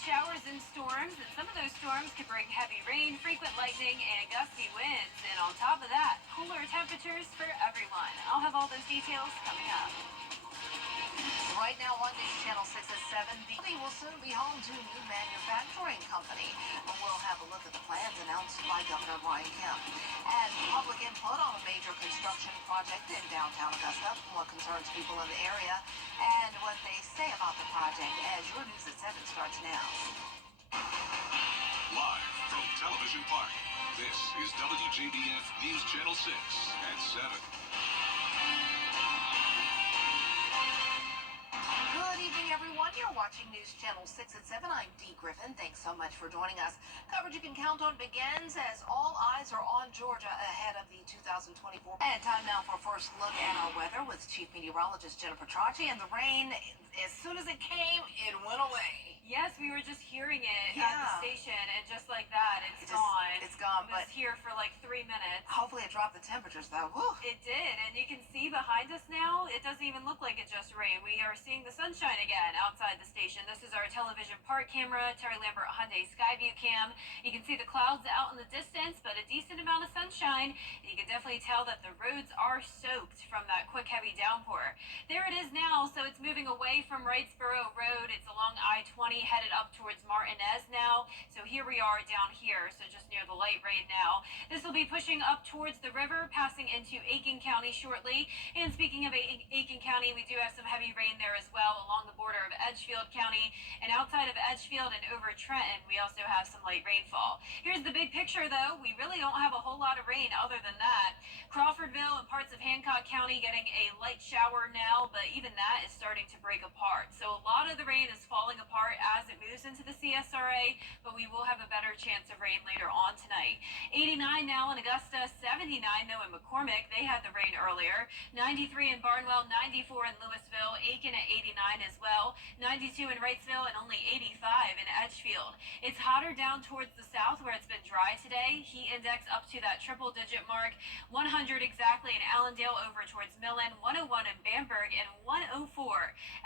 showers and storms, and some of those storms could bring heavy rain, frequent lightning, and gusty winds. And on top of that, cooler temperatures for everyone. I'll have all those details coming up. Right now on News Channel 6 at 7, the city will soon be home to a new manufacturing company. We'll have a look at the plans announced by Governor Brian Kemp. And public input on a major construction project in downtown Augusta, what concerns people in the area, and what they say about the project as your News at 7 starts now. Live from Television Park, this is WJBF News Channel 6 at 7. Good evening, everyone. You're watching News Channel 6 at 7. I'm Dee Griffin. Thanks so much for joining us. Coverage you can count on begins as all eyes are on Georgia ahead of the 2024. And time now for a first look at our weather with Chief Meteorologist Jennifer Tracci. And the rain, as soon as it came, it went away. Yes, we were just hearing it at the station, and just like that, it's gone. It's gone, It was here for like 3 minutes. Hopefully it dropped the temperatures, though. Whew. It did, and you can see behind us now, it doesn't even look like it just rained. We are seeing the sunshine again outside the station. This is our television park camera, Terry Lambert Hyundai Skyview cam. You can see the clouds out in the distance, but a decent amount of sunshine. You can definitely tell that the roads are soaked from that quick, heavy downpour. There it is now, so it's moving away from Wrightsboro Road. It's along I-20, headed up towards Martinez now. So here we are down here, so just near the light rain now. This will be pushing up towards the river, passing into Aiken County shortly. And speaking of Aiken County, we do have some heavy rain there as well along the border of Edgefield County. And outside of Edgefield and over Trenton, we also have some light rainfall. Here's the big picture, though. We really don't have a whole lot of rain other than that. Crawfordville and parts of Hancock County getting a light shower now, but even that is starting to break apart. So a lot of the rain is falling apart as it moves into the CSRA, but we will have a better chance of rain later on tonight. 89 now in Augusta, 79 though in McCormick. They had the rain earlier. 93 in Barnwell, 94 in Louisville, Aiken at 89 as well, 92 in Wrightsville, and only 85 in Edgefield. It's hotter down towards the south where it's been dry today. Heat index up to that triple-digit mark, 100 exactly in Allendale over towards Millen, 101 in Bamberg, and 104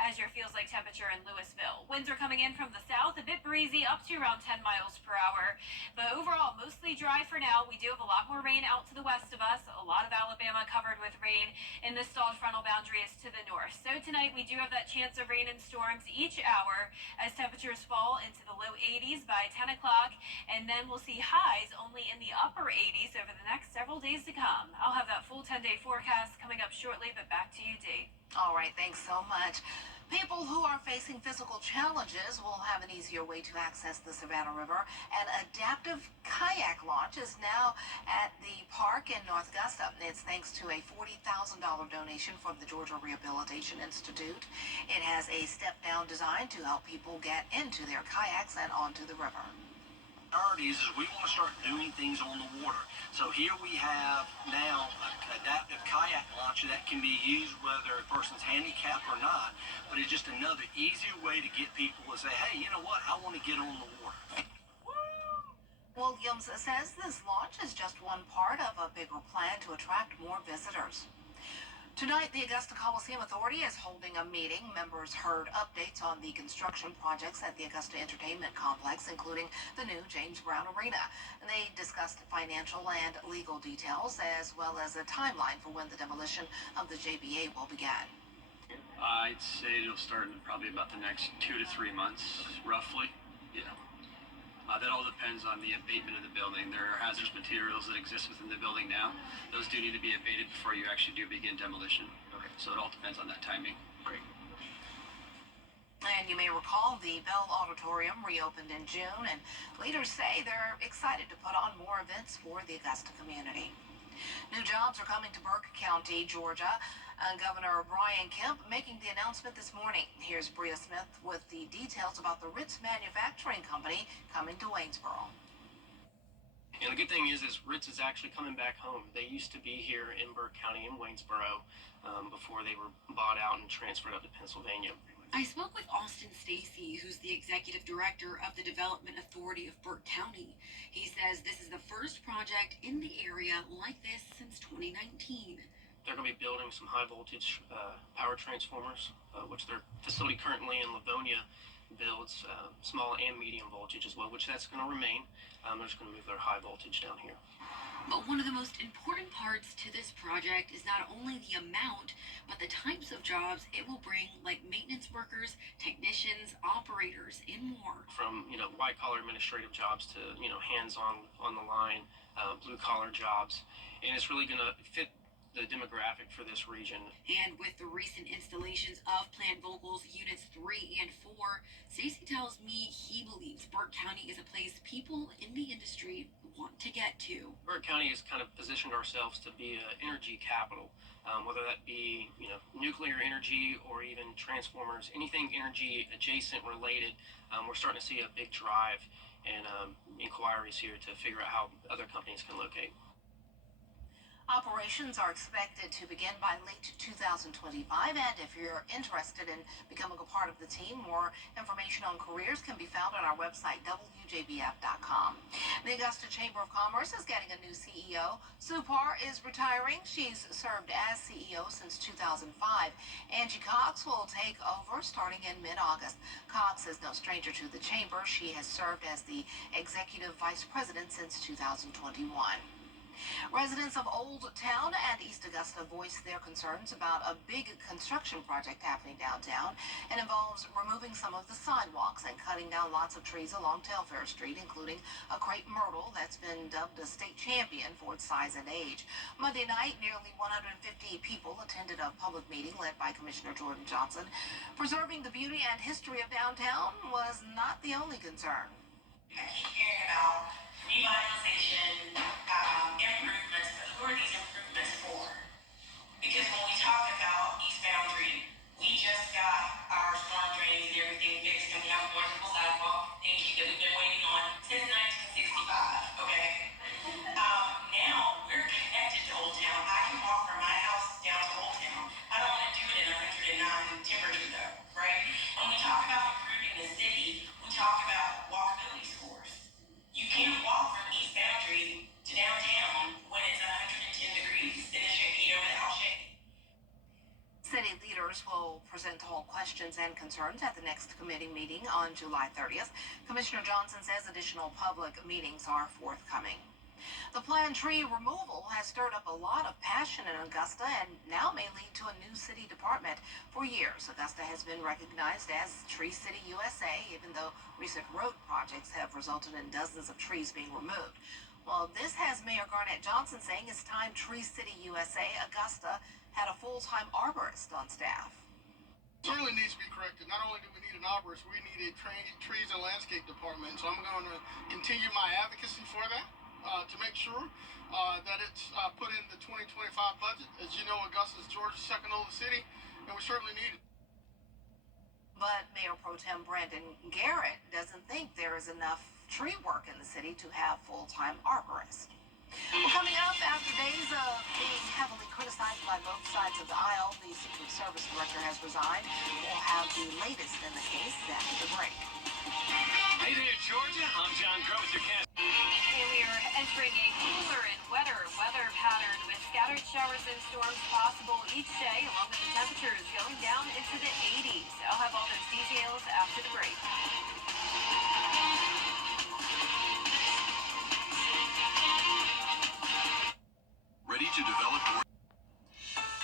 as your feels like temperature in Louisville. Winds are coming in from the south, a bit breezy, up to around 10 miles per hour. But overall, mostly dry for now. We do have a lot more rain out to the west of us. A lot of Alabama covered with rain, and this stalled frontal boundary is to the north. So tonight we do have that chance of rain and storms each hour as temperatures fall into the low 80s by 10 o'clock, and then we'll see highs only in the upper 80s over the next several days to come. I'll have that full 10-day forecast coming up shortly, but back to you, Dee. All right, thanks so much. People who are facing physical challenges will have an easier way to access the Savannah River. An adaptive kayak launch is now at the park in North Augusta. It's thanks to a $40,000 donation from the Georgia Rehabilitation Institute. It has a step-down design to help people get into their kayaks and onto the river. Priorities is we want to start doing things on the water. So here we have now an adaptive kayak launcher that can be used whether a person's handicapped or not, but it's just another easier way to get people to say, hey, you know what, I want to get on the water. Williams says this launch is just one part of a bigger plan to attract more visitors. Tonight, the Augusta Coliseum Authority is holding a meeting. Members heard updates on the construction projects at the Augusta Entertainment Complex, including the new James Brown Arena. And they discussed financial and legal details, as well as a timeline for when the demolition of the JBA will begin. I'd say it'll start in probably about the next 2 to 3 months, roughly. Yeah. That all depends on the abatement of the building. There are hazardous materials that exist within the building now. Those do need to be abated before you actually do begin demolition. Okay. So it all depends on that timing. Great. And you may recall the Bell Auditorium reopened in June, and leaders say they're excited to put on more events for the Augusta community. New jobs are coming to Burke County, Georgia. Governor Brian Kemp making the announcement this morning. Here's Bria Smith with the details about the Ritz Manufacturing Company coming to Waynesboro. And the good thing is Ritz is actually coming back home. They used to be here in Burke County in Waynesboro before they were bought out and transferred up to Pennsylvania. I spoke with Austin Stacy, who's the executive director of the Development Authority of Burke County. He says this is the first project in the area like this since 2019. They're going to be building some high voltage power transformers, which their facility currently in Livonia builds. it's small and medium voltage as well, which that's going to remain. They're just going to move their high voltage down here. But one of the most important parts to this project is not only the amount, but the types of jobs it will bring, like maintenance workers, technicians, operators, and more. From white collar administrative jobs to hands on the line, blue collar jobs, and it's really going to fit the demographic for this region. And with the recent installations of Plant Vogel's Units 3 and 4, Stacy tells me he believes Burke County is a place people in the industry want to get to. Burke County has kind of positioned ourselves to be an energy capital, whether that be nuclear energy or even transformers, anything energy adjacent related. We're starting to see a big drive and inquiries here to figure out how other companies can locate. Operations are expected to begin by late 2025, and if you're interested in becoming a part of the team, more information on careers can be found on our website, WJBF.com. The Augusta Chamber of Commerce is getting a new CEO. Sue Parr is retiring. She's served as CEO since 2005. Angie Cox will take over starting in mid-August. Cox is no stranger to the chamber. She has served as the executive vice president since 2021. Residents of Old Town and East Augusta voiced their concerns about a big construction project happening downtown. It involves removing some of the sidewalks and cutting down lots of trees along Telfair Street, including a crepe myrtle that's been dubbed a state champion for its size and age. Monday night, nearly 150 people attended a public meeting led by Commissioner Jordan Johnson. Preserving the beauty and history of downtown was not the only concern. I keep hearing about revitalization, improvements, but who are these improvements for? Because when we talk about East Boundary, we just got our storm drains and everything fixed, and we have a wonderful sidewalk, thank you, that we've been waiting on since 1965, okay? Now we're connected to Old Town. I can walk from my house down to Old Town. I don't want to do it in 109 temperature though, right? When we talk about improving the city, we talk about walkability scores. You can't walk from East Boundary to downtown when it's 110 degrees in the shade over the house shade. City leaders will present all questions and concerns at the next committee meeting on July 30th. Commissioner Johnson says additional public meetings are forthcoming. The planned tree removal has stirred up a lot of passion in Augusta and now may lead to a new city department. For years, Augusta has been recognized as Tree City USA, even though recent road projects have resulted in dozens of trees being removed. Well, this has Mayor Garnett Johnson saying it's time Tree City USA Augusta had a full-time arborist on staff. Certainly needs to be corrected. Not only do we need an arborist, we need a trees and landscape department. So I'm going to continue my advocacy for that. To make sure that it's put in the 2025 budget. As you know, Augusta is Georgia's second oldest city, and we certainly need it. But Mayor Pro Tem Brandon Garrett doesn't think there is enough tree work in the city to have full-time arborists. Well, coming up, after days of being heavily criticized by both sides of the aisle, the Secret Service director has resigned. We'll have the latest in the case after the break. Hey there, Georgia. I'm John Crow with your cast. And we are entering a cooler and wetter weather pattern with scattered showers and storms possible each day, along with the temperatures going down into the 80s. I'll have all those details after the break. Ready to develop more?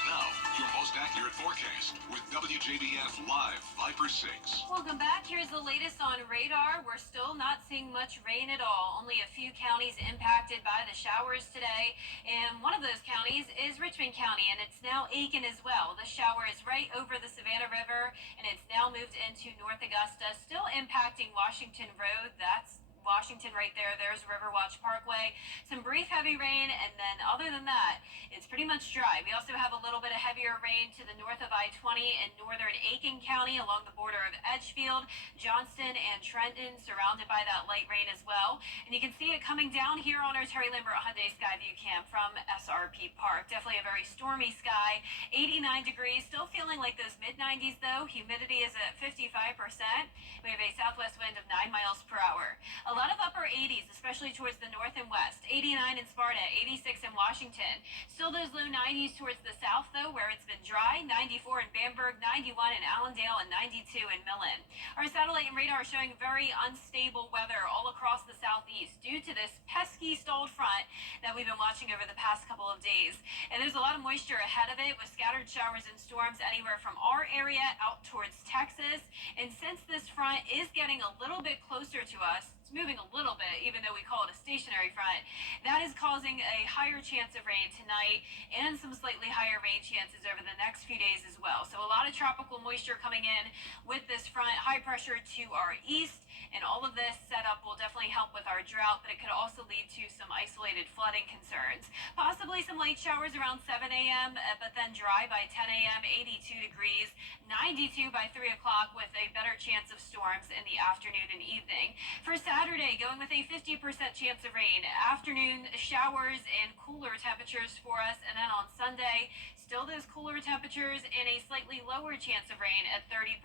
Now, your most accurate forecast with WJBF Live 5/6. Welcome back. Here's the latest on radar. We're still not seeing much rain at all. Only a few counties impacted by the showers today. And one of those counties is Richmond County, and it's now Aiken as well. The shower is right over the Savannah River, and it's now moved into North Augusta, still impacting Washington Road. That's Washington right there. There's Riverwatch Parkway. Some brief heavy rain, and then other than that, it's pretty much dry. We also have a little bit of heavier rain to the north of I-20 in northern Aiken County along the border of Edgefield, Johnston, and Trenton, surrounded by that light rain as well. And you can see it coming down here on our Terry Lambert Hyundai Skyview Cam from SRP Park. Definitely a very stormy sky. 89 degrees, still feeling like those mid-90s though. Humidity is at 55%. We have a southwest wind of 9 miles per hour. A lot of upper upper 80s, especially towards the north and west. 89 in Sparta, 86 in Washington. Still those low 90s towards the south, though, where it's been dry. 94 in Bamberg, 91 in Allendale, and 92 in Millen. Our satellite and radar showing very unstable weather all across the southeast due to this pesky stalled front that we've been watching over the past couple of days. And there's a lot of moisture ahead of it with scattered showers and storms anywhere from our area out towards Texas. And since this front is getting a little bit closer to us, it's moving a little bit, even though we call it a stationary front, that is causing a higher chance of rain tonight and some slightly higher rain chances over the next few days as well. So a lot of tropical moisture coming in with this front, high pressure to our east, and all of this setup will definitely help with our drought, but it could also lead to some isolated flooding concerns. Possibly some light showers around 7 a.m., but then dry by 10 a.m., 82 degrees, 92 by 3 o'clock with a better chance of storms in the afternoon and evening. For Saturday, going with a 50% chance of rain, afternoon showers and cooler temperatures for us, and then on Sunday, still those cooler temperatures and a slightly lower chance of rain at 30%.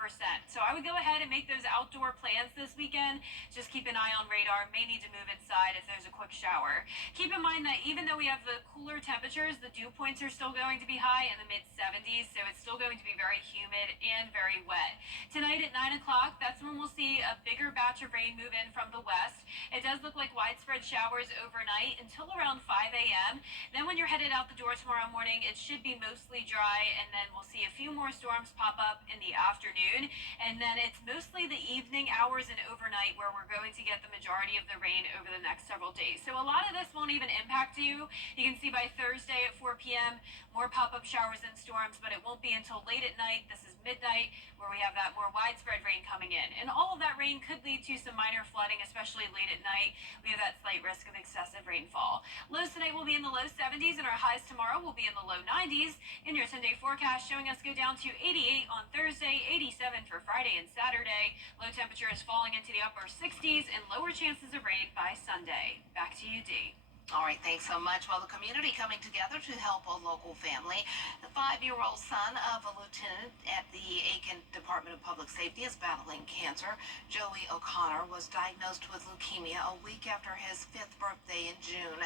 So I would go ahead and make those outdoor plans this weekend. Just keep an eye on radar. May need to move inside if there's a quick shower. Keep in mind that even though we have the cooler temperatures, the dew points are still going to be high in the mid-70s, so it's still going to be very humid and very wet. Tonight at 9 o'clock, that's when we'll see a bigger batch of rain move in from the west. It does look like widespread showers overnight until around 5 a.m. Then when you're headed out the door tomorrow morning, it should be mostly dry, and then we'll see a few more storms pop up in the afternoon, and then it's mostly the evening hours and overnight where we're going to get the majority of the rain over the next several days. So a lot of this won't even impact you. You can see by Thursday at 4 p.m. more pop-up showers and storms, but it won't be until late at night. This is midnight where we have that more widespread rain coming in, and all of that rain could lead to some minor flooding, especially late at night. We have that slight risk of excessive rainfall. Lows tonight will be in the low 70s, and our highs tomorrow will be in the low 90s. In your 10-day forecast showing us go down to 88 on Thursday, 87 for Friday and Saturday. Low temperature is falling into the upper 60s and lower chances of rain by Sunday. Back to you, Dee. All right, thanks so much. Well, the community coming together to help a local family. The 5-year-old son of a lieutenant at the Aiken Department of Public Safety is battling cancer. Joey O'Connor was diagnosed with leukemia a week after his 5th birthday in June.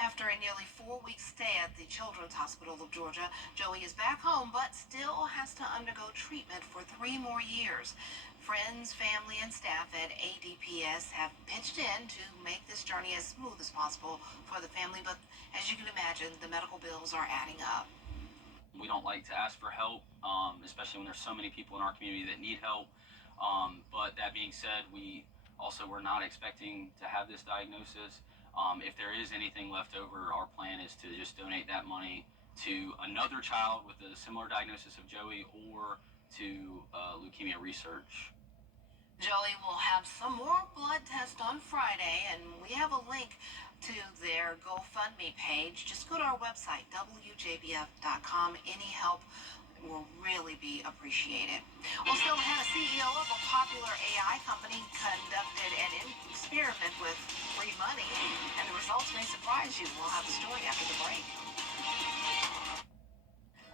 After a nearly 4-week stay at the Children's Hospital of Georgia, Joey is back home but still has to undergo treatment for 3 more years. Friends, family, and staff at ADPS have pitched in to make this journey as smooth as possible for the family, but as you can imagine, the medical bills are adding up. We don't like to ask for help, especially when there's so many people in our community that need help. But that being said, we also were not expecting to have this diagnosis. If there is anything left over, our plan is to just donate that money to another child with a similar diagnosis of Joey or to leukemia research. Joey will have some more blood tests on Friday, and we have a link to their GoFundMe page. Just go to our website, WJBF.com. Any help will really be appreciated. Well, still ahead, a CEO of a popular AI company conducted an experiment with free money, and the results may surprise you. We'll have the story after the break.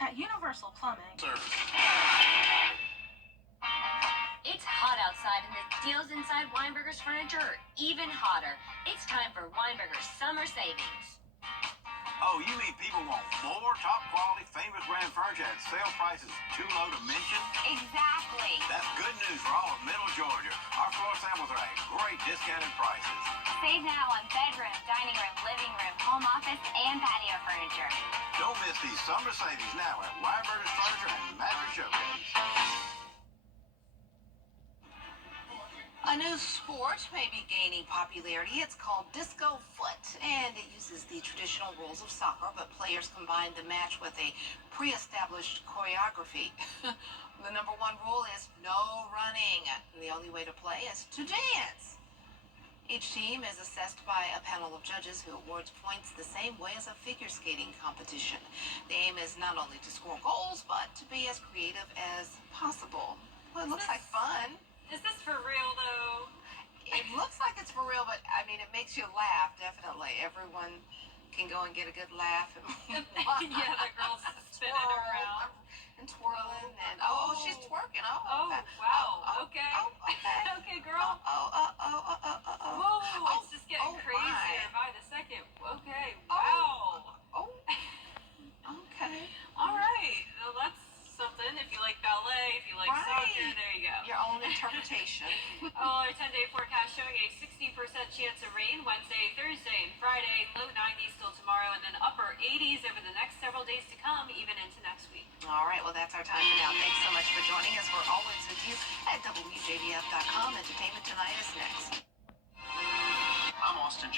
At Universal Plumbing. It's hot outside and the deals inside Weinberger's Furniture are even hotter. It's time for Weinberger's Summer Savings. Oh, you mean people want more top quality, famous brand furniture at sale prices too low to mention? Exactly. That's good news for all of Middle Georgia. Our floor samples are at great discounted prices. Save now on bedroom, dining room, living room, home office, and patio furniture. Don't miss these summer savings now at Weinberger's Furniture and Mattress Showcase. A new sport may be gaining popularity. It's called Disco Foot, and it uses the traditional rules of soccer, but players combine the match with a pre-established choreography. The number 1 rule is no running. The only way to play is to dance. Each team is assessed by a panel of judges who awards points the same way as a figure skating competition. The aim is not only to score goals, but to be as creative as possible. Well, it looks like fun. Is this for real, though? It looks like it's for real, but I mean, it makes you laugh, definitely. Everyone can go and get a good laugh. Yeah, the girl's spinning around. And twirling, and she's twerking. Oh, Okay. wow. Okay. Okay. Okay, girl. Whoa, it's precipitation. Our 10-day forecast showing a 60% chance of rain Wednesday, Thursday, and Friday. Low 90s still tomorrow, and then upper 80s over the next several days to come, even into next week. All right, well, that's our time for now. Thanks so much for joining us. We're always with you at WJBF.com. Entertainment Tonight is next. I'm Austin